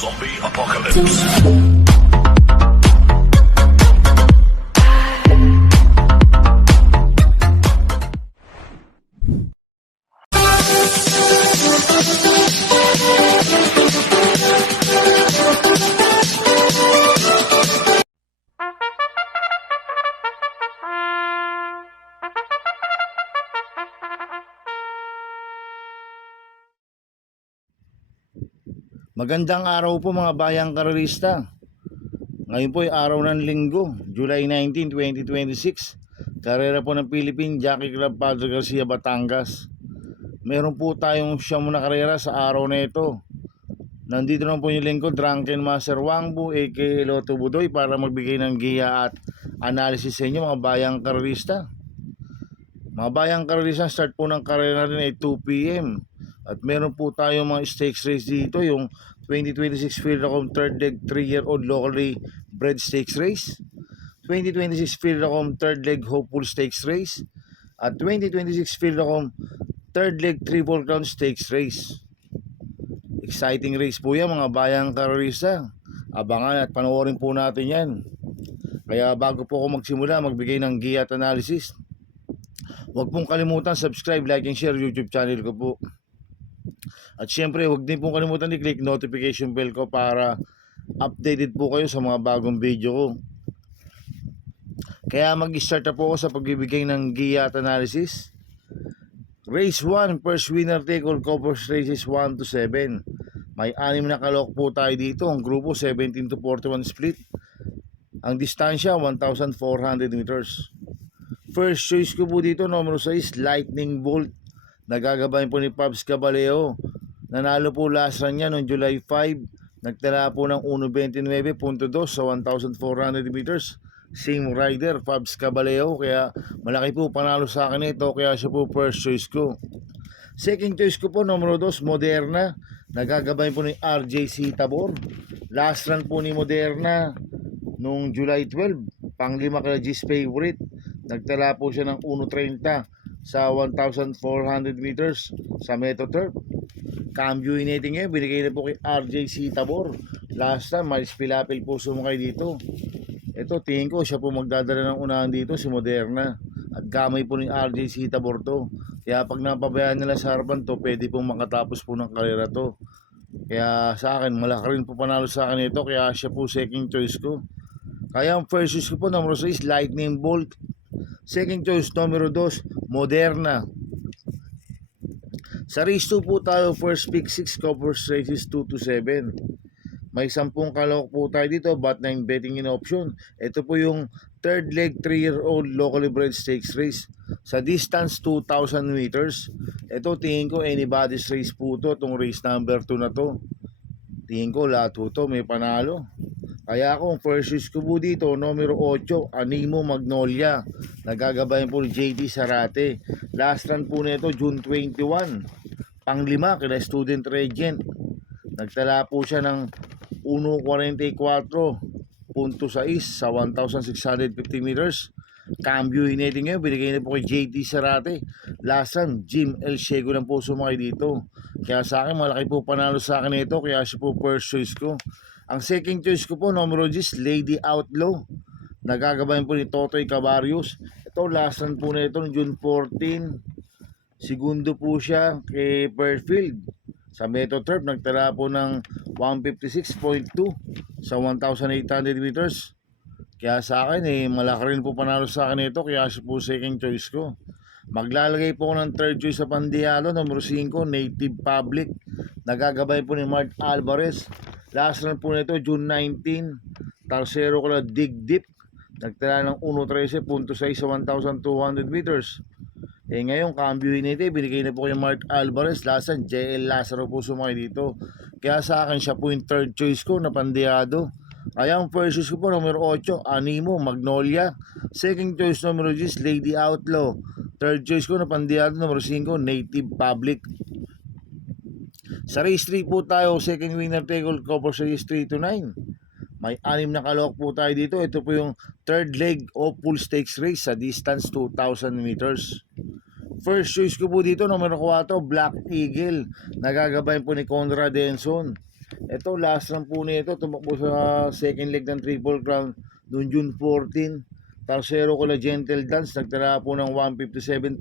Zombie Apocalypse. Magandang araw po mga bayang karerista. Ngayon po ay araw ng linggo, July 19, 2026. Karera po ng Philippine Jockey Club Padre Garcia, Batangas. Meron po tayong siyam na karera sa araw na ito. Nandito naman po yung lingkod, Drunken Master Wangbu aka Lotto Budoy, para magbigay ng giya at analysis sa inyo mga bayang karerista. Mga bayang karerista, start po ng karera rin ay 2 p.m. At meron po tayong mga stakes race dito, yung 2026 Field Racom 3rd leg 3-year-old locally bred stakes race, 2026 Field Racom 3rd leg hopeful stakes race, at 2026 Field Racom 3rd leg triple crown stakes race. Exciting race po yan mga bayang karerista. Abangan at panoorin po natin yan. Kaya bago po ako magsimula, magbigay ng giya at analysis, huwag pong kalimutan subscribe, like and share YouTube channel ko po. At syempre, huwag din pong kalimutan i-click notification bell ko para updated po kayo sa mga bagong video ko. Kaya mag-start na po ako sa pagbibigay ng giya at analysis. Race 1, first winner take all covers races 1 to 7. May 6 na kalok po tayo dito. Ang grupo 17 to 41 split. Ang distansya 1,400 meters. First choice ko po dito, numero 6, Lightning Bolt. Nagagabayan po ni Pabs Caballero. Nanalo po last run niya noong July 5. Nagtala po ng 1.29.2 sa 1,400 meters. Same rider, Pabs Caballero. Kaya malaki po panalo sa akin ito. Kaya siya po first choice ko. Second choice ko po, numero 2, Moderna. Nagagabayan po ni RJC Tabor. Last run po ni Moderna noong July 12. Pang-5 kila G's favorite. Nagtala po siya ng 1.30 sa 1,400 meters sa Metro Turf. Cambio inating ngayon, binigay na po kay RJC Tabor. Last time, Miles Pilapil po sumakay dito. Ito, tingin ko siya po magdadala ng unahan dito, si Moderna. At gamay po ni RJC Tabor to. Kaya pag napabayaan nila sa harapan to, pwede pong makatapos po ng karera to. Kaya sa akin, malaki rin po panalo sa akin ito. Kaya siya po second choice ko. Kaya ang first choice ko po, numero 6, Lightning Bolt. Second choice, numero 2, Moderna. Sa race 2 po tayo, first pick 6 covers races 2 to 7. May 10 kalok po tayo dito, but 9 betting in option. Ito po yung 3rd leg 3-year-old locally bred stakes race. Sa distance 2,000 meters. Ito tingin ko anybody's race po to, itong race number 2 na to. Tingin ko lahat po to may panalo. Kaya ako, first choice ko po dito, numero 8, Animo Magnolia. Nagagabayan po ni JD Sarate. Last run po nito, June 21. Pang-5 kila Student Regent. Nagtala po siya ng 1.44.6 sa 1,650 meters. Cambio inating ngayon, binigay na po kay JD Sarate. Last run, Jim El Ciego lang po sumakay dito. Kaya sa akin, malaki po panalo sa akin ito. Kaya siya po first choice ko. Ang second choice ko po, numero 10, Lady Outlaw. Nagagabayan po ni Totoy Cabarios. Ito, last run po na ito, June 14. Segundo po siya kay Fairfield. Sa Metro Turf, nagtala po ng 156.2 sa 1,800 meters. Kaya sa akin, malaki rin po panalo sa akin ito. Kaya siya po second choice ko. Maglalagay po ako ng third choice sa Pandialo, numero 5, Native Public. Nagagabay po ni Mark Alvarez. Last run po nito, June 19. Tercero ko na Dig Deep. Nagtala ng 1.13.6 sa 1,200 meters. Ngayon, cambio nito, binigay na po kay Mark Alvarez. Last run, JL Lazaro po sumakay dito. Kaya sa akin, siya po yung third choice ko na Pandiado. Kaya ang first choice ko po, numero 8, Animo Magnolia. Second choice, numero 10, Lady Outlaw. Third choice ko na Pandiado, numero 5, Native Public. Sa race 3 po tayo, second winner take all cover sa race 3 to 9. May 6 na kalok po tayo dito. Ito po yung third leg of full stakes race sa distance 2,000 meters. First choice ko po dito, numero 4, Black Eagle. Nagagabayan po ni Conrad Denson. Ito, last run po nito, tumakbo sa second leg ng Triple Crown noong June 14. Tercero ko na Gentle Dance, nagtala po ng 157.2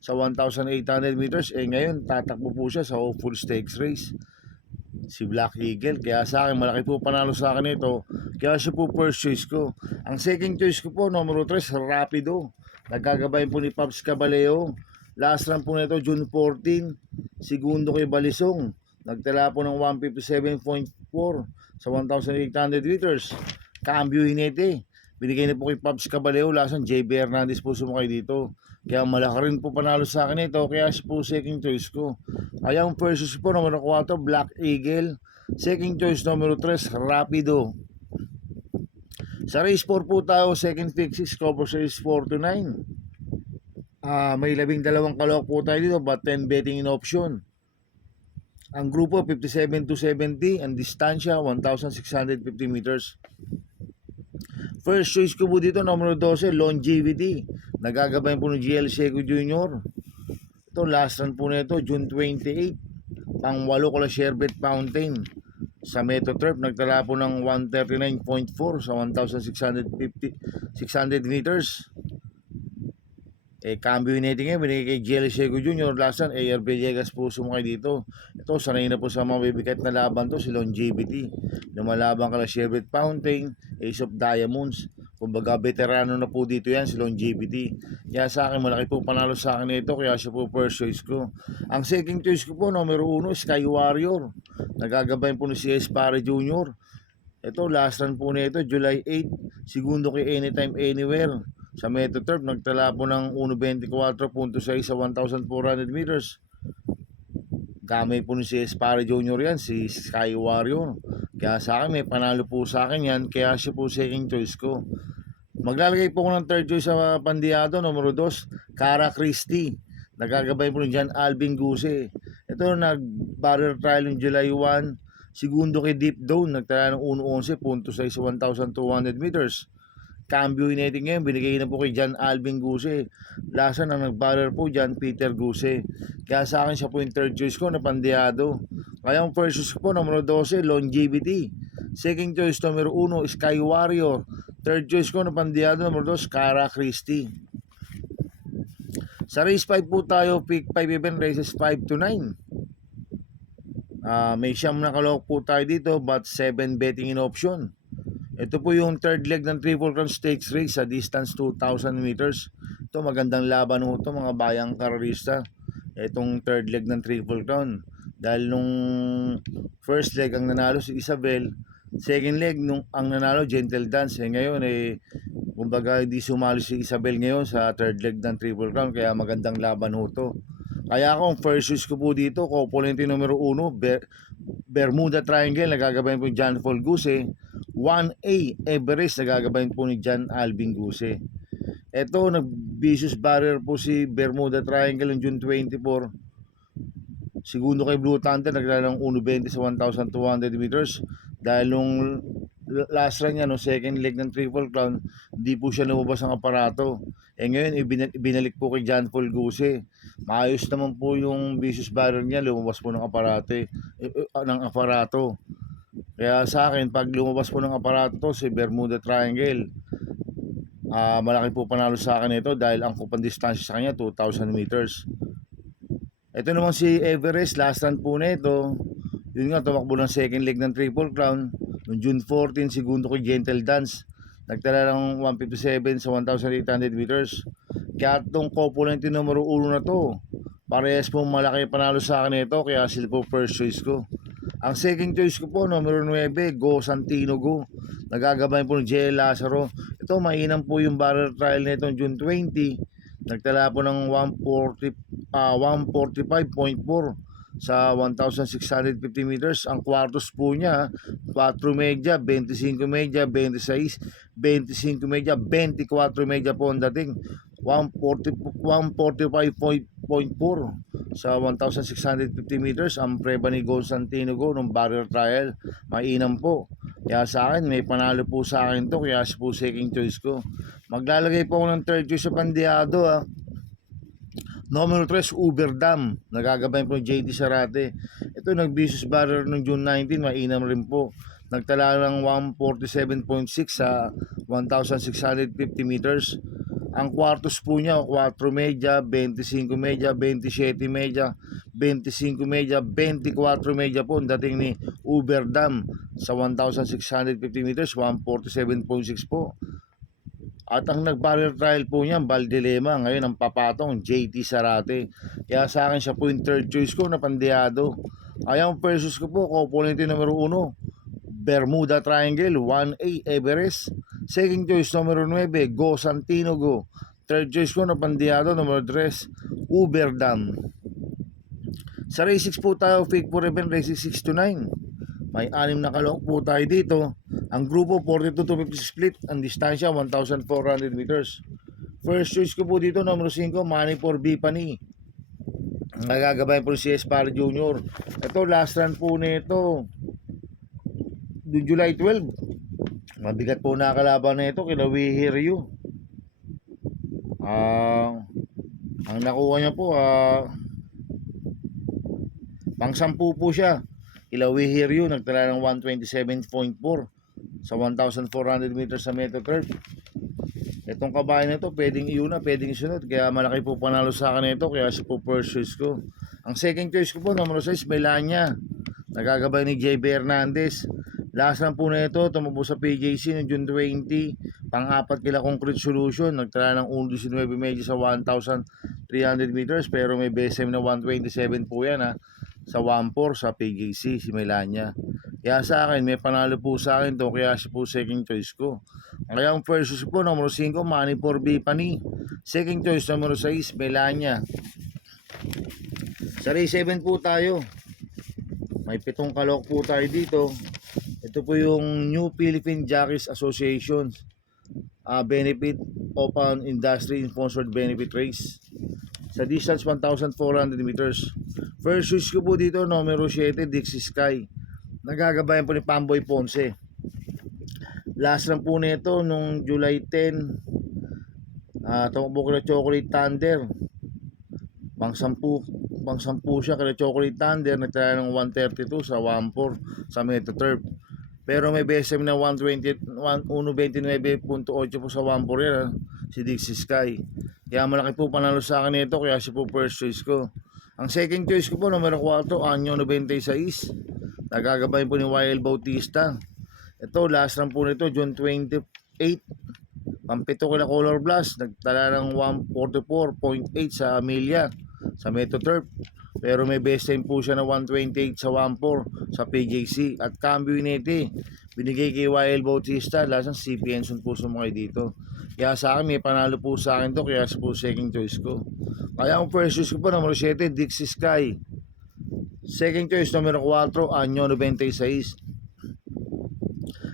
sa 1,800 meters. Ngayon, tatakbo po siya sa Hopeful Stakes Race. Si Black Eagle, kaya sa akin, malaki po panalo sa akin ito. Kaya siya po first choice ko. Ang second choice ko po, numero 3, Rapido. Nagkagabay po ni Pops Caballeo. Last run po nito, June 14. Segundo kay Balisong. Nagtala po ng 157.4 sa 1,800 liters. Cambio Hinete. Binigay na po kay Pops Caballeo. Lasan, JB Hernandez po sumakay dito. Kaya malaki rin po panalo sa akin ito. Kaya siya po second choice ko. Kaya ang first choice po, numero 4, Black Eagle. Second choice, numero 3, Rapido. Sa race 4 po tayo, second pick 6, cover race 4 to 9. May 12 kalok po tayo dito, but 10 betting in option. Ang grupo 57 to 70, ang distansya 1,650 meters. First choice ko po dito, numero 12, Longevity. Nagagabay po ng GL Seco Jr. Ito, last run po nito, June 28. Pang 8 ko la Sherbet Fountain. Sa Metro Turf, nagtala po ng 139.4 sa 1,600 meters. Cambio Hinete ngayon, binigay kay GL Seco Jr. Lasan, AR Villegas po sumakay dito. Ito, sanay na po sa mga bibigat na laban to, si Longevity. Lumalaban ka na Sherbet Fountain, Ace of Diamonds. Kumbaga, veterano na po dito yan, si Longevity. Kaya sa akin, malaki po panalo sa akin ito, kaya siya po first choice ko. Ang second choice ko po, numero 1, Sky Warrior. Nagagabay po ni CS Pare Jr. Ito, last run po nito, July 8. Segundo kay Anytime Anywhere. Sa Metro Turf, nagtala po ng 1.24.6 sa 1,400 meters. Gamay po ni CS Pare Jr. yan, si Sky Warrior. Kaya sa akin, may panalo po sa akin yan, kaya siya po second choice ko. Maglalagay po ko ng third choice sa Pandiado, numero 2, Cara Christie. Nagagabay po ni John Alvin Guse. Ito, nag-barrier trial ng July 1. Segundo kay Deep Down, nagtala ng 1.11.6 sa 1,200 meters. Cambio Hinete ngayon, binigay na po kay John Alvin Guse. Lasan ang nag-barrier po dyan, Peter Guse. Kaya sa akin siya po yung third choice ko na Pandiado. Kaya ang first choice ko po, numero 12, Longevity. Second choice, numero 1, Sky Warrior. Third choice ko na Pandiado, numero 2, Cara Christie. Sa race 5 po tayo, pick 5 event, races 5 to 9. May siyam na kalok po tayo dito, but 7 betting in option. Ito po yung third leg ng Triple Crown Stakes Race sa distance 2,000 meters. Ito, magandang laban ho ito, mga bayang karerista. Itong third leg ng Triple Crown. Dahil nung first leg ang nanalo si Isabel, second leg ang nanalo Gentle Dance. Ngayon kumbaga hindi sumali si Isabel ngayon sa third leg ng Triple Crown, kaya magandang laban ho ito. Kaya ako, ang first choice ko po dito, Copolente numero 1, Bermuda Triangle, nagagabay po ni John Paul Guse. 1A Everest, nagagabay po ni John Alvin Guse. Ito, nag-vicious barrier po si Bermuda Triangle ng June 24. Segundo kay Blue Thunder, naglalaro ng 1.20 sa 1,200 meters. Dahil nung last run niya, no, second leg ng Triple Crown, hindi po siya lumabas ng aparato. Ngayon, ibinalik po kay John Paul Guse. Maayos naman po yung vicious barrier niya, lumabas po ng aparato. Kaya sa akin, pag lumabas po ng aparato to, si Bermuda Triangle, malaki po panalo sa akin ito dahil ang kupang distansya sa kanya 2,000 meters. Ito naman si Everest, last run po na ito. Yun nga, tumakbo ng second leg ng Triple Crown. Noong June 14, segundo kay Gentle Dance. Nagtala ng 157 sa 1,800 meters. Kaya itong Copolente numero 1 na to, parehas po malaki panalo sa akin ito, kaya sila po first choice ko. Ang second choice ko po, numero 9, Go Santino Go. Nagagabay po ng JL Lazaro. Ito, mainam po yung barrier trial nito June 20. Nagtala po ng 145.4 sa 1,650 meters. Ang quartos po niya, 4 media, 25 media, 26, 25 media, 24 media po ang dating. 145.4 sa 1,650 meters ang preba ni Constantino Go ng barrier trial. Mainam po. Kaya sa akin, may panalo po sa akin to, kaya po second choice ko. Maglalagay po ako ng third choice sa Pandiado. Numero 3, Uberdam. Nagagabay po ng JT Sarate. Ito nag-business barrier noong June 19, mainam rin po. Nagtala ng 147.6 sa 1,650 meters. Ang quartos po niya, 4 media, 25 media, 27 media, 25 media, 24 media po ang dating ni Uberdam sa 1,650 meters, 147.6 po. At ang nag-barrier trial po niya, Valdilema, ngayon ang papatong, JT Sarate. Kaya sa akin siya po yung third choice ko na Pandeado. Ayaw versus ko po, opponent numero 1, Bermuda Triangle, 1A Everest. Second choice, numero 9, Go Santino Go. Third choice ko na Pandeado, numero 3, Uberdam. Sa race 6 po tayo, fake for event, race 6 to 9. May 6 na kalok po tayo dito. Ang grupo 42 to 50 split. Ang distansya 1,400 meters. First choice ko po dito numero 5, Money for Bipani. Nagagabay po si Espar Jr. Ito last run po nito July 12. Mabigat po nakakalaban na ito kila We Hear You. Ang nakuha niya po pang 10 po siya. Kila We Hear You, nagtala ng 127.4 sa 1,400 meters sa Metro Turf. Itong kabayan na ito, pwedeng iuna, pwedeng isunod. Kaya malaki po panalo sa akin ito, kaya siya po first choice ko. Ang second choice ko po, numero 6, Melania. Nagagabay ni JB Hernandez. Last run po na ito, tumubo sa PJC noong June 20. Pang-apat kila Concrete Solution, nagtala ng 1.19 medyo sa 1,300 meters. Pero may BSM na 127 po yan sa 1.4 sa PJC, si Melania. Kaya sa akin, may panalo po sa akin to, kaya siya po second choice ko. Kaya ang first choice po, numero 5, Money for Bipani. Second choice, numero 6, Melania. Sa race 7 po tayo. May 7 kalok po tayo dito. Ito po yung New Philippine Jockeys Association benefit open industry sponsored benefit race. Sa distance 1,400 meters. First choice ko po dito, numero 7, Dixie Sky. Nagagabayan po ni Pamboy Ponce. Last lang po nito nung July 10. Tumakbo ko na Chocolate Thunder. Pang 10 siya kaya Chocolate Thunder. Nagtala ng 132 sa 1.4 sa Metro Turf. Pero may BSM na 129.8 po sa 1.4 yan, si Dixie Sky. Kaya malaki po panalo sa akin ito, kaya siya po first choice ko. Ang second choice ko po, numero 4, Anyo 96. Nagagabay po ni YL Bautista. Ito, last run po nito, June 28. Pampito ko na Color Blast. Nagtala ng 144.8 sa Amelia, sa Metro Turf. Pero may best time po siya na 128 sa 1.4 sa PJC. At cambio inete, binigay kay YL Bautista. Last ng CP Enson po sumakay dito. Kaya sa akin, may panalo po sa akin to, kaya po second choice ko. Kaya ang first choice ko po, numero 7, Dixie Sky. Second choice, numero 4, Anyo 96.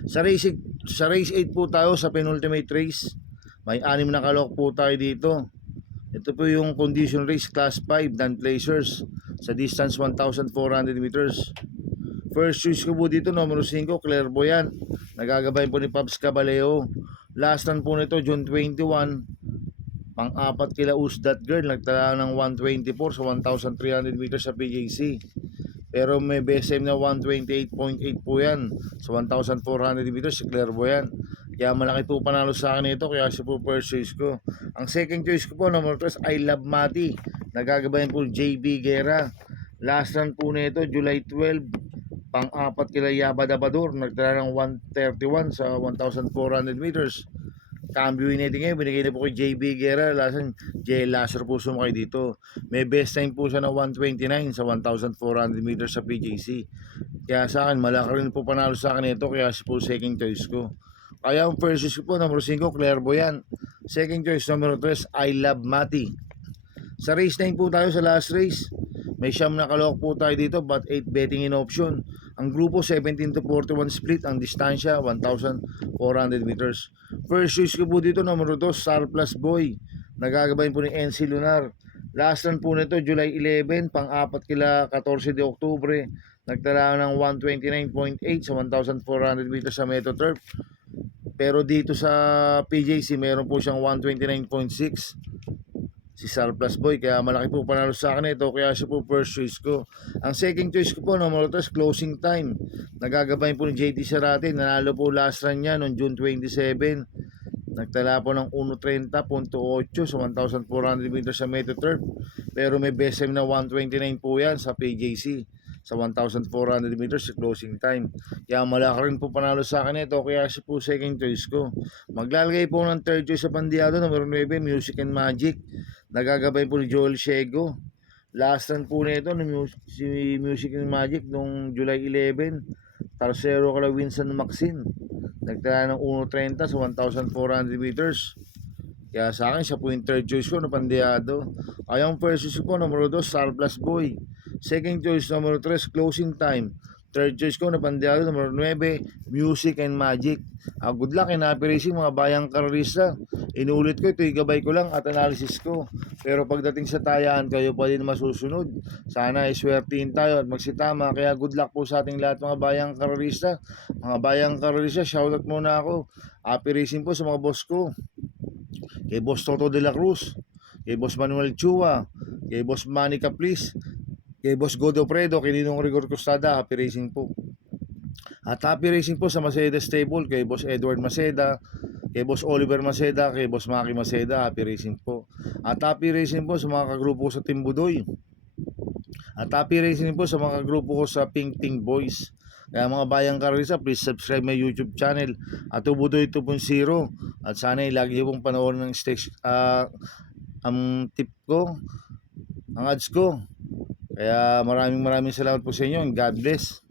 Sa race 8 po tayo sa penultimate race. May 6 na kalok po tayo dito. Ito po yung condition race class 5 non-placers sa distance 1,400 meters. First choice ko po dito, numero 5, Clairvoyant. Nagagabay po ni Pops Caballeo. Last run po nito, June 21. Pang-apat kila Usdat Girl. Nagtala ng 124 sa 1,300 meters sa PJC. Pero may BSM na 128.8 po yan sa 1,400 meters si Clairvoyant. Kaya malaki po panalo sa akin ito, kaya siya po first choice ko. Ang second choice ko po, number 3, I Love Mati. Nagagabayan po JB Guerra. Last run po nito, July 12. Pang-apat kila Yaba Dabador. Nagtala ng 131 sa 1,400 meters. Cambio inete ngayon, binigay na po kay JB Guerra. Lasan, J. Lasser po sumakay dito. May best time po siya na 129 sa 1,400 meters sa PJC. Kaya sa akin, malaki rin po panalo sa akin ito, kaya siya po second choice ko. Kaya ang first choice ko po, number 5, Clairvoyant. Second choice, number 3, I Love Mati. Sa race 9 po tayo sa last race. May siyam na kalok po tayo dito, but 8 betting in option. Ang grupo 17 to 41 split, ang distansya 1,400 meters. First choice ko po dito, numero 2, Star Plus Boy. Nagagabayin po ni NC Lunar. Last run po nito, July 11, pang-apat kila 14 de Oktubre. Nagtala ng 129.8 sa 1,400 meters sa Metro Turf. Pero dito sa PJC, meron po siyang 129.6. si Surplus Boy, kaya malaki po panalo sa akin ito, kaya siya po first choice ko. Ang second choice ko po, number 3, closing time. Nagagabay po ni JT Sarate, nanalo po last run niya noong June 27. Nagtala po ng 1.30.8 sa 1,400 meters sa Metro Turf. Pero may best time na 129 po yan sa PJC sa 1,400 meters sa closing time. Kaya malaki rin po panalo sa akin ito, kaya siya po second choice ko. Maglalagay po ng third choice sa Pandiado, number 9, Music and Magic. Nagagabay po ni Joel Shego. Last run po nito si Music and Magic noong July 11. Tercero kala Winston Maxine. Nagtala ng 1.30 sa 1,400 meters. Kaya sa akin, siya po yung third choice ko na Pandiado. Ay, ang first choice ko, number 2, Surplus Boy. Second choice, number 3, closing time. Third choice ko na Pandiado, number 9, Music and Magic. Good luck and happy racing mga bayang karerista. Inulit ko, ito igabay ko lang at analysis ko. Pero pagdating sa tayaan, kayo pa din masusunod. Sana iswertihin tayo at magsitama. Kaya good luck po sa ating lahat mga bayang karerista. Mga bayang karerista, shoutout muna ako. Happy racing po sa mga boss ko. Kay Boss Toto de la Cruz, kay Boss Manuel Chua, kay Boss Manny Caplis, kay Boss Godo Predo, kay Ninong Rigor Costada, happy racing po. At happy racing po sa Maceda Stable, kay Boss Edward Maceda, kay Boss Oliver Maceda, kay Boss Maki Maceda, happy racing po. At happy racing po sa mga kagrupo ko sa Team Budoy. At happy racing po sa mga kagrupo ko sa Ping Ping Boys. Kaya mga bayang karisa, please subscribe my YouTube channel at Budoy 2.0. At sana lagi pong panoorin ng stage, ang tip ko, ang ads ko. Kaya maraming salamat po sa inyo and God bless.